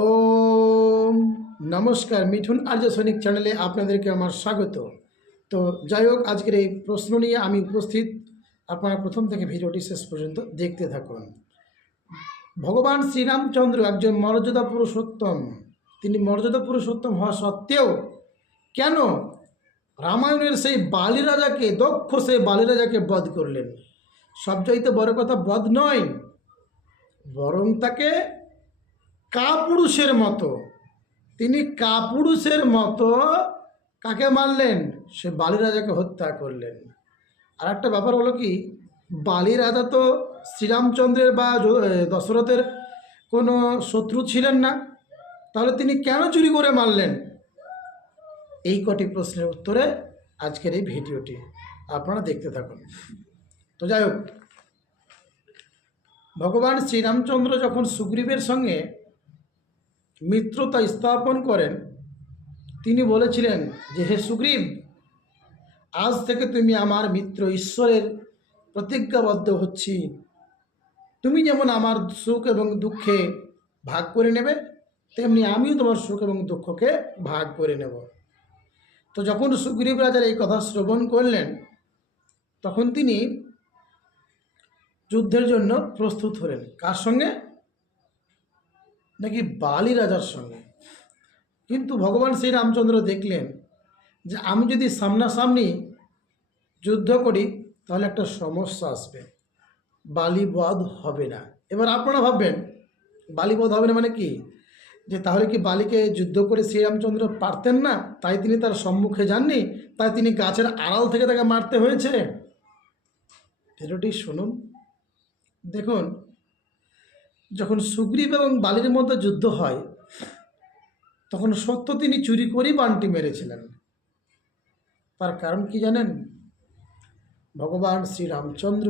ও নমস্কার। মিঠুন আর্য সৈনিক চ্যানেলে আপনাদেরকে আমার স্বাগত। তো যাই হোক, আজকের এই প্রশ্ন নিয়ে আমি উপস্থিত। আপনারা প্রথম থেকে ভিডিওটি শেষ পর্যন্ত দেখতে থাকুন। ভগবান শ্রীরামচন্দ্র একজন মর্যাদা পুরুষোত্তম। তিনি মর্যাদা পুরুষোত্তম হওয়া সত্ত্বেও কেন রামায়ণের সেই বালি রাজাকে দক্ষ সেই বালি রাজাকে বধ করলেন? সবচাইতে বড় কথা বধ নয়, বরং তাকে কাপুরুষের মতো। তিনি কাপুরুষের মতো কাকে মারলেন? সে বালি রাজাকে হত্যা করলেন। আর একটা ব্যাপার হলো কি বালি রাজা তো শ্রীরামচন্দ্রের বা দশরথের কোনো শত্রু ছিলেন না। তাহলে তিনি কেন চুরি করে মারলেন? এই কটি প্রশ্নের উত্তরে আজকের এই ভিডিওটি আপনারা দেখতে থাকুন। তো যাই হোক, ভগবান শ্রীরামচন্দ্র যখন সুগ্রীবের সঙ্গে মিত্রতা স্থাপন করেন। তিনি বলেছিলেন যে, হে সুগ্রীব, আজ থেকে তুমি আমার মিত্র ঈশ্বরের প্রতিজ্ঞাবদ্ধ হচ্ছি। তুমি যেমন আমার সুখ এবং দুঃখে ভাগ করে নেবে, তেমনি আমিও তোমার সুখ এবং দুঃখকে ভাগ করে নেব। তো যখন সুগ্রীব রাজার এই কথা শ্রবণ করলেন, তখন তিনি যুদ্ধের জন্য প্রস্তুত হলেন। কার সঙ্গে? নাকি বালি রাজার সঙ্গে? কিন্তু ভগবান শ্রী রামচন্দ্র দেখলেন যে আমি যদি সামনাসামনি যুদ্ধ করি, তাহলে একটা সমস্যা আসবে। বালিবধ হবে না। এবার আপনারা ভাববেন, বালিবধ হবে না মানে কি? যে তাহলে কি বালিকে যুদ্ধ করে শ্রীরামচন্দ্র পারতেন না? তাই তিনি তার সম্মুখে যাননি? তাই তিনি গাছের আড়াল থেকে তাকে মারতে হয়েছে? ভিডিওটি শুনুন। দেখুন যখন সুগ্রীব এবং বালির মধ্যে যুদ্ধ হয়, তখন সত্য তিনি চুরি করেই বানটি মেরেছিলেন। তার কারণ কি জানেন? ভগবান শ্রীরামচন্দ্র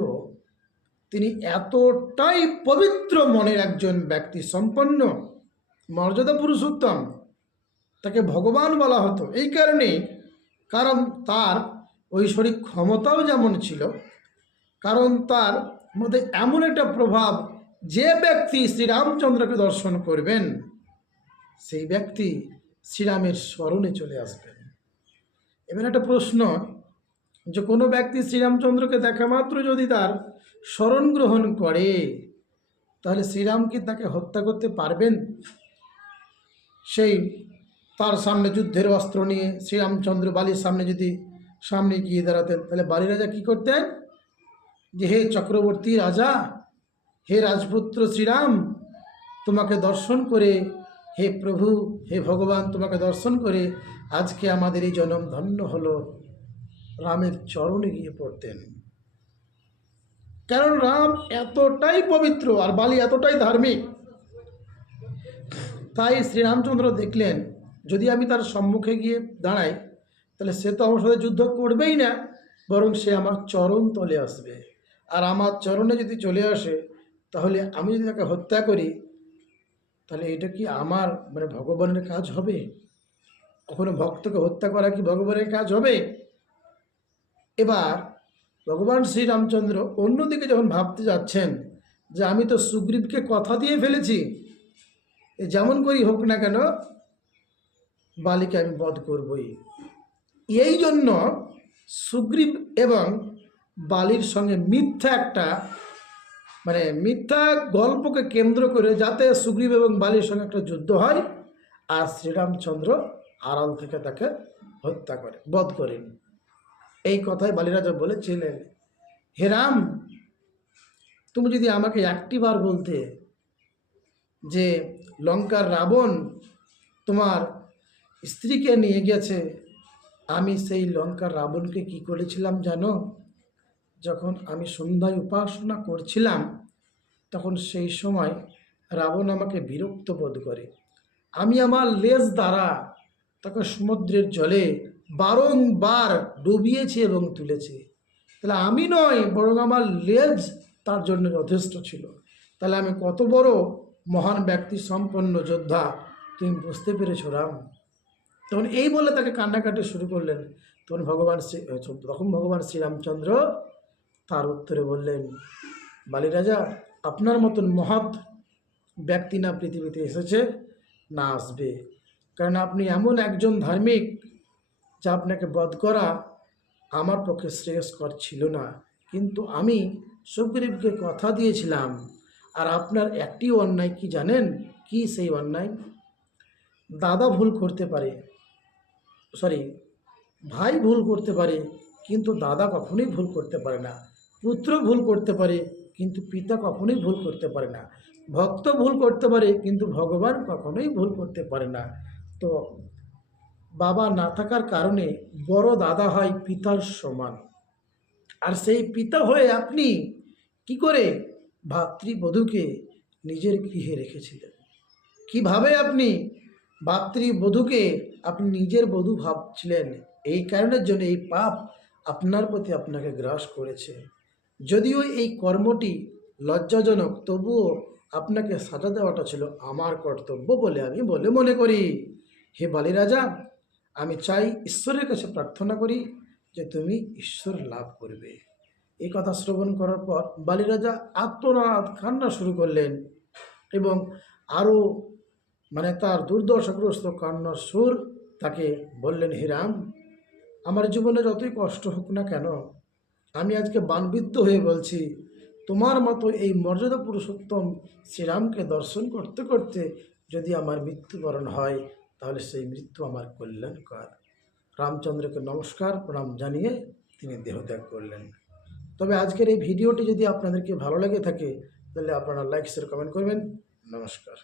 তিনি এতটাই পবিত্র মনের একজন ব্যক্তি সম্পন্ন, মর্যাদা পুরুষোত্তম তাকে ভগবান বলা হতো। এই কারণে কারণ তার ঐশ্বরিক ক্ষমতাও যেমন ছিল, কারণ তার মধ্যে এমন একটা প্রভাব যে ব্যক্তি শ্রীরামচন্দ্রকে দর্শন করবেন, সেই ব্যক্তি শ্রীরামের স্মরণে চলে আসবেন। এবার একটা প্রশ্ন, যে কোনো ব্যক্তি শ্রীরামচন্দ্রকে দেখা মাত্র যদি তার স্মরণ গ্রহণ করে, তাহলে শ্রীরাম কি তাকে হত্যা করতে পারবেন? সেই তার সামনে যুদ্ধের অস্ত্র নিয়ে শ্রীরামচন্দ্র বালির সামনে যদি সামনে গিয়ে দাঁড়াতেন, তাহলে বালি রাজা কী করতেন? যে হে চক্রবর্তী রাজা হে রাজপুত্র শ্রীরাম, তোমাকে দর্শন করে, হে প্রভু, হে ভগবান, তোমাকে দর্শন করে আজকে আমাদের এই জনম ধন্য হলো। রামের চরণে গিয়ে পড়তেন। কারণ রাম এতটাই পবিত্র আর বালি এতটাই ধার্মিক? তাই শ্রীরামচন্দ্র দেখলেন, যদি আমি তার সম্মুখে গিয়ে দাঁড়াই, তাহলে সে তো আমার সাথে যুদ্ধ করবেই না, বরং সে আমার চরণ তলে আসবে। আর আমার চরণে যদি চলে আসে তাহলে আমি যদি তাকে হত্যা করি, তাহলে এটা কি আমার মানে ভগবানের কাজ হবে? কখনো ভক্তকে হত্যা করা কি ভগবানের কাজ হবে? এবার ভগবান শ্রীরামচন্দ্র অন্যদিকে যখন ভাবতে যাচ্ছেন যে আমি তো সুগ্রীবকে কথা দিয়ে ফেলেছি, এ যেমন করি হোক না কেন, বালিকে আমি বধ করবই। এই জন্য সুগ্রীব এবং বালির সঙ্গে মিথ্যা একটা মানে মিথ্যা গল্পকে কেন্দ্র করে যাতে সুগ্রীব এবং বালির সঙ্গে একটা যুদ্ধ হয়, আর শ্রীরামচন্দ্র আড়াল থেকে তাকে হত্যা করে, বধ করেন এই কথাই বালিরাজা বলেছিলেন, হে রাম, তুমি যদি আমাকে একটিবার বলতে যে লঙ্কার রাবণ তোমার স্ত্রীকে নিয়ে গেছে, আমি সেই লঙ্কার রাবণকে কি করেছিলাম জানো? যখন আমি সন্ধ্যায় উপাসনা করছিলাম, তখন সেই সময় রাবণ আমাকে বিরক্ত বোধ করে। আমি আমার লেজ দ্বারা তাকে সমুদ্রের জলে বারংবার ডুবিয়েছি এবং তুলেছি। তাহলে আমি নয়, বরং আমার লেজ তার জন্য যথেষ্ট ছিল। তাহলে আমি কত বড় মহান ব্যক্তি, সম্পন্ন যোদ্ধা, তুমি বুঝতে পেরেছ রাম? তখন এই বলে তাকে কান্নাকাটি শুরু করলেন। তখন ভগবান শ্রী, তখন ভগবান শ্রীরামচন্দ্র তার উত্তরে বললেন বালি রাজা আপনার মতন মহৎ ব্যক্তি না পৃথিবীতে এসেছে? না আসবে। কারণ আপনি এমন একজন ধার্মিক যা আপনাকে বধ করা আমার পক্ষে শ্রেয়স্কর ছিল না। কিন্তু আমি সুগ্রীবকে কথা দিয়েছিলাম, আর আপনার একটি অন্যায় কি জানেন? কি সেই অন্যায়? দাদা ভুল করতে পারে। সরি, ভাই ভুল করতে পারে, কিন্তু দাদা কখনোই ভুল করতে পারে না। পুত্র ভুল করতে পারে, কিন্তু পিতা কখনোই ভুল করতে পারে না। ভক্ত ভুল করতে পারে, কিন্তু ভগবান কখনোই ভুল করতে পারে না। তো বাবা না থাকার কারণে বড় দাদা হয় পিতার সমান। আর সেই পিতা হয়ে আপনি কি করে ভাতৃবধূকে নিজের গৃহে রেখেছিলেন? কীভাবে আপনি ভাতৃবধূকে আপনি নিজের বধূ ভাবছিলেন? এই কারণের জন্য এই পাপ আপনার প্রতি আপনাকে গ্রাস করেছে। যদিও এই কর্মটি লজ্জাজনক, তবুও আপনাকে সাজা দেওয়াটা ছিল আমার কর্তব্য বলে আমি বলে মনে করি। হে বালিরাজা, আমি চাই ঈশ্বরের কাছে প্রার্থনা করি যে তুমি ঈশ্বর লাভ করবে। এই কথা শ্রবণ করার পর বালিরাজা আত্মনাদ কান্না শুরু করলেন এবং আরও মানে তার দুর্দশাগ্রস্ত কান্নার সুর তাকে বললেন হিরাম আমার জীবনে যতই কষ্ট হোক না কেন আমি আজকে বানবিদ্ধ হয়ে বলছি, তোমার মতো এই মর্যাদা পুরুষোত্তম শ্রীরামকে দর্শন করতে করতে যদি আমার মৃত্যুবরণ হয়, তাহলে সেই মৃত্যু আমার কল্যাণকর। রামচন্দ্রকে নমস্কার, প্রণাম জানিয়ে তিনি দেহত্যাগ করলেন। তবে আজকের এই ভিডিওটি যদি আপনাদেরকে ভালো লেগে থাকে, তাহলে আপনারা লাইক শেয়ার কমেন্ট করবেন। নমস্কার।